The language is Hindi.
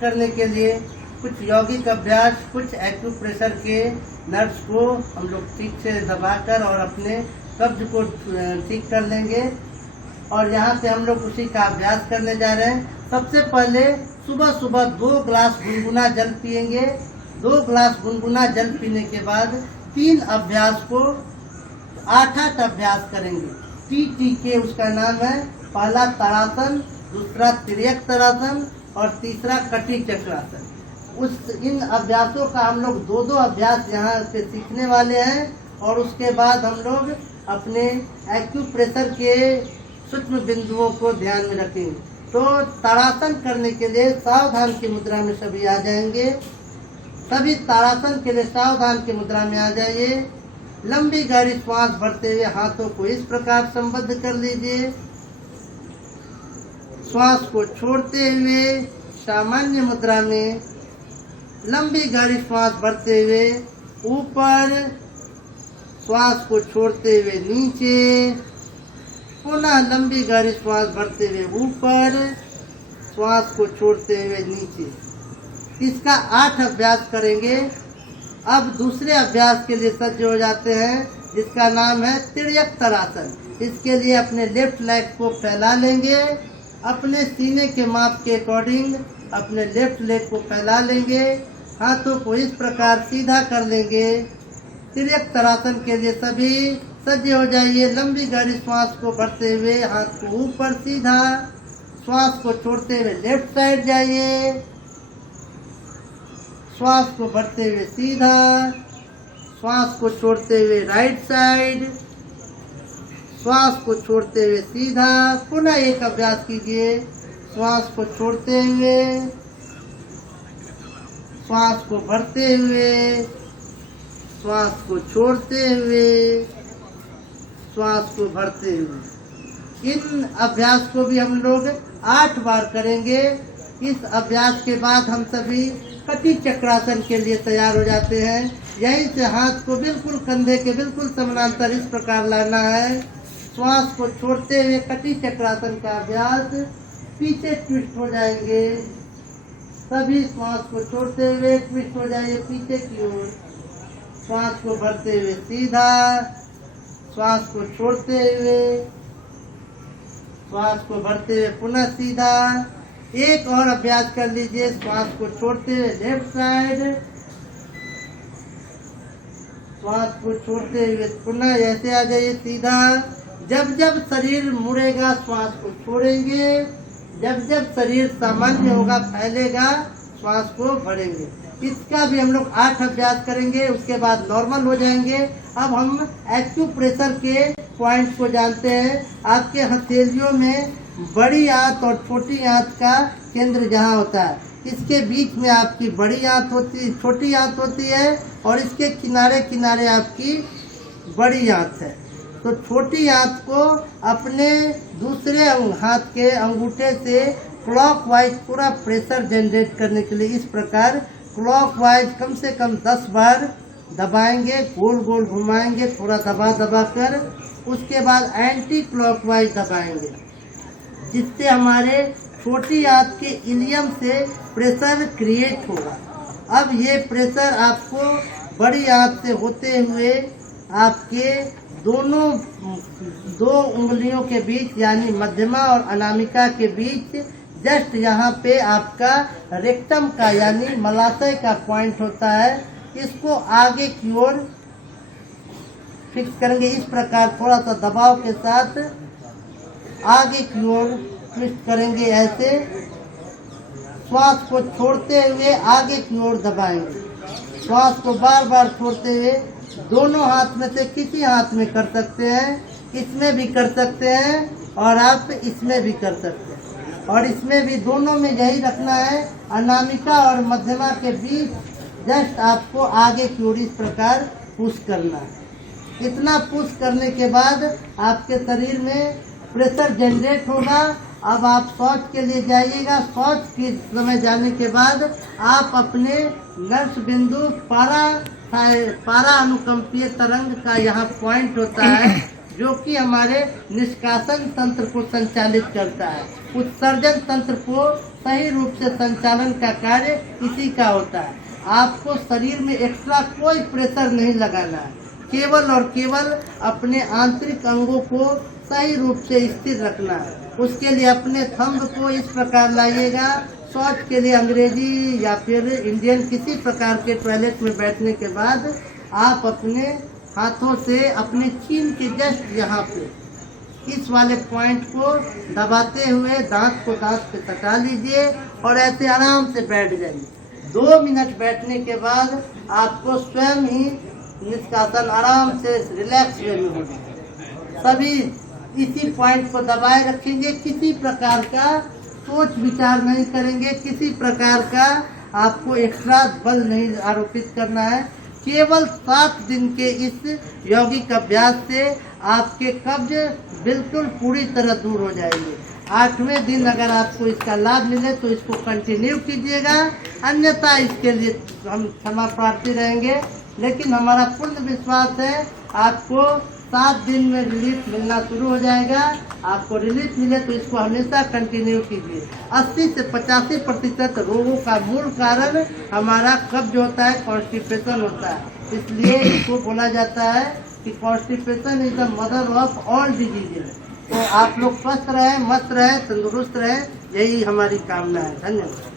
करने के लिए कुछ यौगिक अभ्यास, कुछ एक्यूप्रेशर के नर्व्स को हम लोग ठीक से दबाकर और अपने कब्ज को ठीक कर लेंगे। और यहाँ पे हम लोग उसी का अभ्यास करने जा रहे हैं। सबसे पहले सुबह सुबह 2 ग्लास गुनगुना जल पिएंगे। 2 ग्लास गुनगुना जल पीने के बाद 3 अभ्यास को 8 अभ्यास करेंगे। टी के उसका नाम है। पहला ताड़ासन, दूसरा तिर्यक ताड़ासन और तीसरा कटी चक्रासन। इन अभ्यासों का हम लोग 2 अभ्यास यहाँ से सीखने वाले हैं और उसके बाद हम लोग अपने एक्यूप्रेशर के सूक्ष्म बिंदुओं को ध्यान में रखेंगे। तो ताड़ासन करने के लिए सावधान की मुद्रा में सभी आ जाएंगे। सभी ताड़ासन के लिए सावधान की मुद्रा में आ जाइए। लंबी गहरी श्वास भरते हुए हाथों को इस प्रकार संबद्ध कर लीजिए। श्वास को छोड़ते हुए सामान्य मुद्रा में लंबी गहरी श्वास भरते हुए ऊपर, श्वास को छोड़ते हुए नीचे, पुनः लंबी गहरी श्वास भरते हुए ऊपर, श्वास को छोड़ते हुए नीचे। इसका 8 अभ्यास करेंगे। अब दूसरे अभ्यास के लिए सज्ज हो जाते हैं, जिसका नाम है तिर्यक ताड़ासन। इसके लिए अपने लेफ्ट लेग को फैला लेंगे। अपने सीने के माप के अकॉर्डिंग अपने लेफ्ट लेग को फैला लेंगे। हाथों को इस प्रकार सीधा कर लेंगे। तिर्यक ताड़ासन के लिए सभी सज्ज हो जाइए। लंबी गहरी श्वास को भरते हुए हाथ को ऊपर सीधा, श्वास को छोड़ते हुए लेफ्ट साइड जाइए, श्वास को भरते हुए सीधा, श्वास को छोड़ते हुए राइट साइड, श्वास को छोड़ते हुए सीधा। पुनः एक अभ्यास कीजिए। श्वास को छोड़ते हुए, श्वास को भरते हुए, श्वास को छोड़ते हुए, श्वास को भरते हुए। इन अभ्यास को भी हम लोग 8 बार करेंगे। इस अभ्यास के बाद हम सभी कटी चक्रासन के लिए तैयार हो जाते हैं। यहीं से हाथ को बिल्कुल कंधे के बिल्कुल समानांतर इस प्रकार लाना है। श्वास को छोड़ते हुए कटी चक्रासन का अभ्यास, पीछे ट्विस्ट हो जाएंगे। सभी श्वास को छोड़ते हुए ट्विस्ट हो जाइए पीछे की ओर। श्वास को भरते हुए सीधा, श्वास को छोड़ते हुए, श्वास को भरते हुए पुनः सीधा। एक और अभ्यास कर लीजिए। श्वास को छोड़ते हुए लेफ्ट साइड, श्वास को छोड़ते हुए पुनः ऐसे आ जाइए सीधा। जब जब शरीर मुड़ेगा श्वास को छोड़ेंगे। जब जब शरीर सामान्य होगा, फैलेगा, श्वास को भरेंगे। इसका भी हम लोग 8 अभ्यास करेंगे। उसके बाद नॉर्मल हो जाएंगे। अब हम एक्यूप्रेशर के पॉइंट्स को जानते हैं। आपके हथेलियों में बड़ी आंत और छोटी आंत का केंद्र जहाँ होता है, इसके बीच में आपकी बड़ी आंत होती, छोटी आंत होती है और इसके किनारे किनारे आपकी बड़ी आंत है। तो छोटी आंत को अपने दूसरे हाथ के अंगूठे से क्लॉकवाइज पूरा प्रेशर जनरेट करने के लिए इस प्रकार क्लॉकवाइज कम से कम 10 बार दबाएंगे, गोल गोल घुमाएंगे थोड़ा दबा दबा कर। उसके बाद एंटी क्लॉकवाइज दबाएंगे, जिससे हमारे छोटी आंत के इलियम से प्रेशर क्रिएट होगा। अब ये प्रेशर आपको बड़ी आंत से होते हुए आपके दो उंगलियों के बीच यानी मध्यमा और अनामिका के बीच जस्ट यहाँ पे आपका रेक्टम का यानी मलाशय का पॉइंट होता है। इसको आगे की ओर फिक्स करेंगे इस प्रकार, थोड़ा सा दबाव के साथ आगे की ओर ट्विस्ट करेंगे ऐसे। श्वास को छोड़ते हुए आगे की ओर दबाएंगे। श्वास को बार बार छोड़ते हुए दोनों हाथ में से किसी हाथ में कर सकते हैं, इसमें भी कर सकते हैं और आप इसमें भी कर सकते हैं। और इसमें भी दोनों में यही रखना है, अनामिका और मध्यमा के बीच जस्ट आपको आगे की ओर इस प्रकार पुश करना है। इतना पुश करने के बाद आपके शरीर में प्रेशर जनरेट होगा। अब आप शौच के लिए जाइएगा। शौच के समय जाने के बाद आप अपने नर्स बिंदु पारा अनुकंपीय तरंग का यहाँ पॉइंट होता है, जो कि हमारे निष्कासन तंत्र को संचालित करता है। उत्सर्जन तंत्र को सही रूप से संचालन का कार्य इसी का होता है। आपको शरीर में एक्स्ट्रा कोई प्रेशर नहीं लगाना है, केवल और केवल अपने आंतरिक अंगों को सही रूप से स्थिर रखना है। उसके लिए अपने थंब को इस प्रकार लाइएगा। शौच के लिए अंग्रेजी या फिर इंडियन किसी प्रकार के टॉयलेट में बैठने के बाद आप अपने हाथों से अपने चीन के जस्ट यहाँ पे इस वाले पॉइंट को दबाते हुए दांत को दांत पे सटा लीजिए और ऐसे आराम से बैठ जाइए। 2 मिनट बैठने के बाद आपको स्वयं ही निष्कासन आराम से रिलैक्स वे में होगा। सभी इसी पॉइंट को दबाए रखेंगे, किसी प्रकार का सोच विचार नहीं करेंगे, किसी प्रकार का आपको एक्स्ट्रा बल नहीं आरोपित करना है। केवल 7 दिन के इस यौगिक अभ्यास से आपके कब्ज बिल्कुल पूरी तरह दूर हो जाएंगे। 8वें दिन अगर आपको इसका लाभ मिले तो इसको कंटिन्यू कीजिएगा, अन्यथा इसके लिए हम क्षमा प्रार्थी रहेंगे। लेकिन हमारा पूर्ण विश्वास है आपको 7 दिन में रिलीफ मिलना शुरू हो जाएगा। आपको रिलीफ मिले तो इसको हमेशा कंटिन्यू कीजिए। 80 से 85% रोगों का मूल कारण हमारा कब्ज होता है, कॉन्स्टिपेशन होता है। इसलिए इसको बोला जाता है कि constipation is the mother of all diseases. तो आप लोग स्वस्थ रहें, मस्त रहें, तंदुरुस्त रहें, यही हमारी कामना है। धन्यवाद।